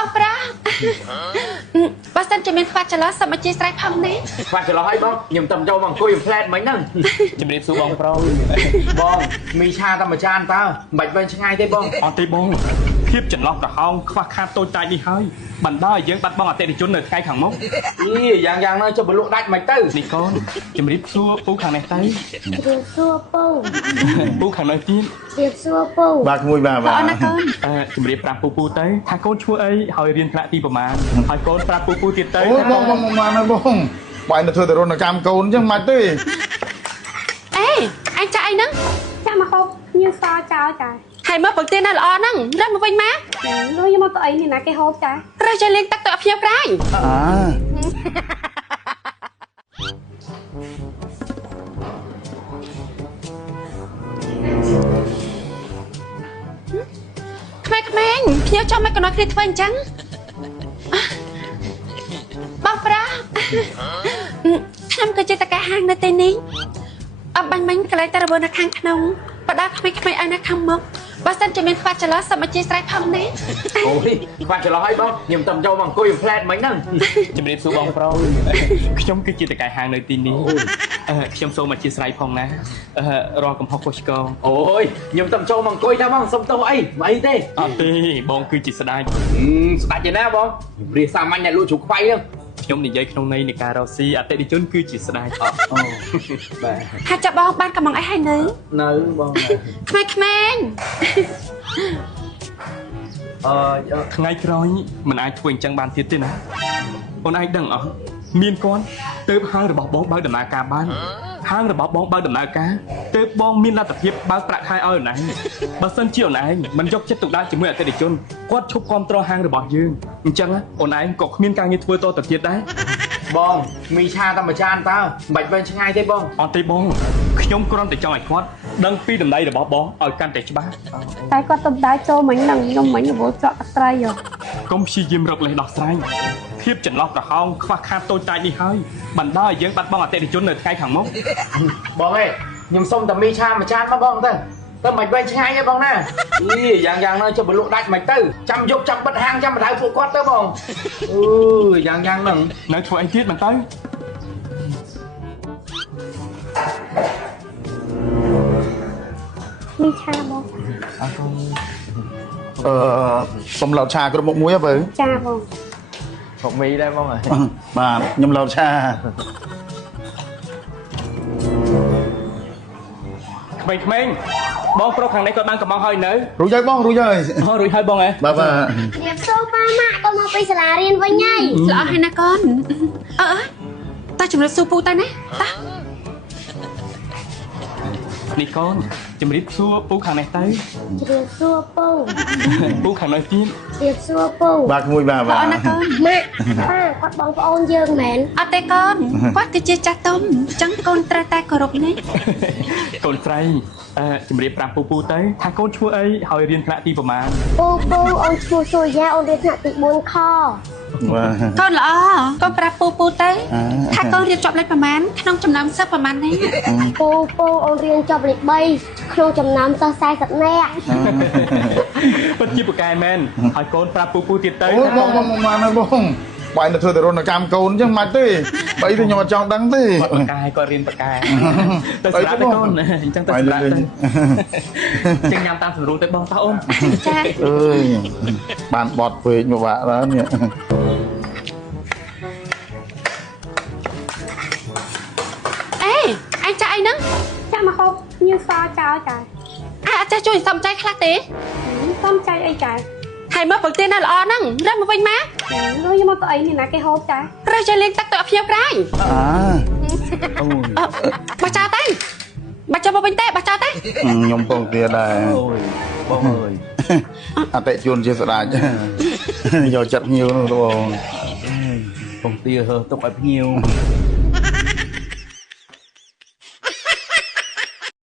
bóc ra bác sân cho mình phát cho nó sao mà chia sẻ không nè phát cho nó hay bông nhầm tầm châu bằng côi flat mấy nâng chìm đi xuống bông pro bông mi cha tao mà cha anh tao bạch bên ngay thế bông on tây bông khiếp trận lọt là không khoa khát tôi tay đi hơi bắn đôi dưỡng bắt bông ở tây đi trốn nơi ngay khẳng mốc ý giang nó cho bữa lụa đạch mày tư đi con chìm đi xua pú khẳng này tay điệp xua pô pú khẳng nơi tiên điệp xua pô bác mùi bà con chìm đi prap pú tới thà con chúa ấy hỏi riêng lại tiประมาณhỏi con prap pú tiệt tới ôi bông mà nó bông bạn là thôi từ rồi nó cam côn chứ mày tư ê anh trai nâng cha mà không như sao chào trời hai mất bậc tiên là lo nâng rất mà vinh má rồi nhưng mà tụi ấy thì là cái hộp trời rồi cho liên tắc tọa phiêu rai Khmer phiêu cho mấy con nói kia thôi chăng bóc ra tham cơ chơi ta cả hàng nơi tây ní bánh bánh cái lấy ta bơ nó khang nông và đã khmer ai nó không mất bác sân cho mình phát cho nó sao mà chia sẻ không nè ôi phát cho nó hay bông nhầm tầm châu bằng côi flat mấy nâng chìm đi xuống bông pro trong cái chia tay cái hàng nơi tin ní trong số mà chia sẻ phong nè rò cầm hộp cô ôi nhầm tầm châu bằng côi tao bằng sông tao ấy mày thế tê bông cứ chỉ sải sải trên nào bông rìa sao anh này lụa chụp quay khôngខ្ញុំនិយាយក្នុងន័យនៃការរកស៊ីអតិថិជនគឺជាស្ដាយបាទហាក់ចាប់បងបានកំងអីហើយនៅបងខ្មែរថ្ងៃក្រោយមិនអាចធ្វើអញ្ចឹងបានទៀតទេណាអូនឯងដឹងអត់មានគាត់ទៅហាងរបស់បងបើដំណើរការបានហាងរបស់បងបើដំណើរការទៅបងមានលទ្ធភាពបើប្រាក់ខែឲ្យអូនឯងបើសិនជាអូនឯងមិនយកចិត្តទុកដាក់ជាមួយអតិថិជនគាត់ឈប់គ្រប់គ្រងហាងរបស់យើងអញ្ចឹងអូនឯងក៏គ្មានការងារធ្វើតទៅទៀតដែរបងមីឆាតាមអាចារ្យតើមិនបាច់ឆ្ងាយទេបងអត់ទេបងខ្ញុំគ្រាន់តែចង់ឲ្យគាត់ដឹងពីតម្លៃរបស់បងឲ្យកាន់តែច្បាស់តែគាត់ទៅដែរចូលមិញនឹងខ្ញុំមិញរវល់ច្រកត្រៃយោកុំព្យាយាមរកលេសដោះស្រាយភាពចន្លោះប្រហោងខ្វះខាតតូចតាចនេះហើយបណ្ដាឲ្យយើងបាត់បង់អតិថិជននៅថ្ងៃខាងមុខបងអេខ្ញុំសុំតែមីឆាមួយចានមកបងទៅមិនបាច់ឆ្ងាយទេបងណាអីយ៉ាងនៅចុះបលក់ដាច់មិនទៅចាំយកចាំបិទហាងចាំបដៅពួកគាត់ទៅបងអឺយ៉ាងហ្នឹងនៅធ្វើអីទៀតមិនទៅមីឆាបងសុំឡោតឆាគ្រប់មុខមួយហ៎បើចាបងហុកមីដែរបងបាទខ្ញុំឡោតឆាក្មេងៗបងប្រុសខាងនេះគាត់បានកំងហើយនៅរួចហើយបងរួចហើយរួចហើយបងហ៎បាទរៀបសូប៉ាម៉ាក់ក៏មកពីសាលារៀនវិញហើយល្អហើយណាកូនតាជំរាបសួរពូតាណាតានេះកូនជំរាបសួរពូខាងនេះទៅជំរាបសួរពូពូខាងនេះទៀតជំរាបសួរពូបាទមួយបាទល្អណាកូនម៉ាក់ប៉ាគាត់បងប្អូនយើងមែនអត់ទេកូនគាត់គឺជាចាស់ទុំអញ្ចឹងកូនត្រូវតែគោរពណាកូនស្រីជំរាបប្រាប់ពូទៅថាកូនឈ្មោះអីហើយរៀនថ្នាក់ទីប្រមាណពូអូនឈ្មោះសូយ៉ាអូនរៀនថ្នាក់ទី4ខកូនល្អកូនប្រាប់ពូទៅថាកូនរៀនចប់លេខប្រមាណក្នុងចំណោមសិស្សប្រមាណនេះពូអូនរៀនចប់លេខ3ក្នុងចំណោមសិស្ស40នាក់ពិតជាប្រកែមែនហើយកូនប្រាប់ពូទៀតទៅអូបងបងបាយទៅធ្វើទៅរនកម្មកូនអញ្ចឹងមិនទេបើអីទៅខ្ញុំអត់ចង់ដឹងទេប្រកែគាត់រៀនប្រកែទៅស្រាប់ទេកូនអញ្ចឹងទៅស្រាប់ទៅចឹងញ៉ាំតាមស្រួលទៅបងតោះអូនចាអើយបានបត់ពេកមកបាក់ដល់នេះអេអញចាអីហ្នឹងចាមកហូបញ៉ាំសចោលចាអត់ចាជួយសំចៃខ្លះទេសំចៃអីចាហើយមកបង្ទៀនដល់ល្អហ្នឹងរើសមកវិញមកrồi nhưng mà tụi ấy thì là cái hộp trái រើសចេះលេងទឹកទៅអត់ភ្ញៀវក្រៃបាចោតទេបាចោមកវិញទេបាចោតទេខ្ញុំពងទៀតដែរអូយបងអើយអតិជនជាស្ដាច់យកចិត្តភ្ញៀវនោះបងពងទាហឺទុកឲ្យភ្ញៀវ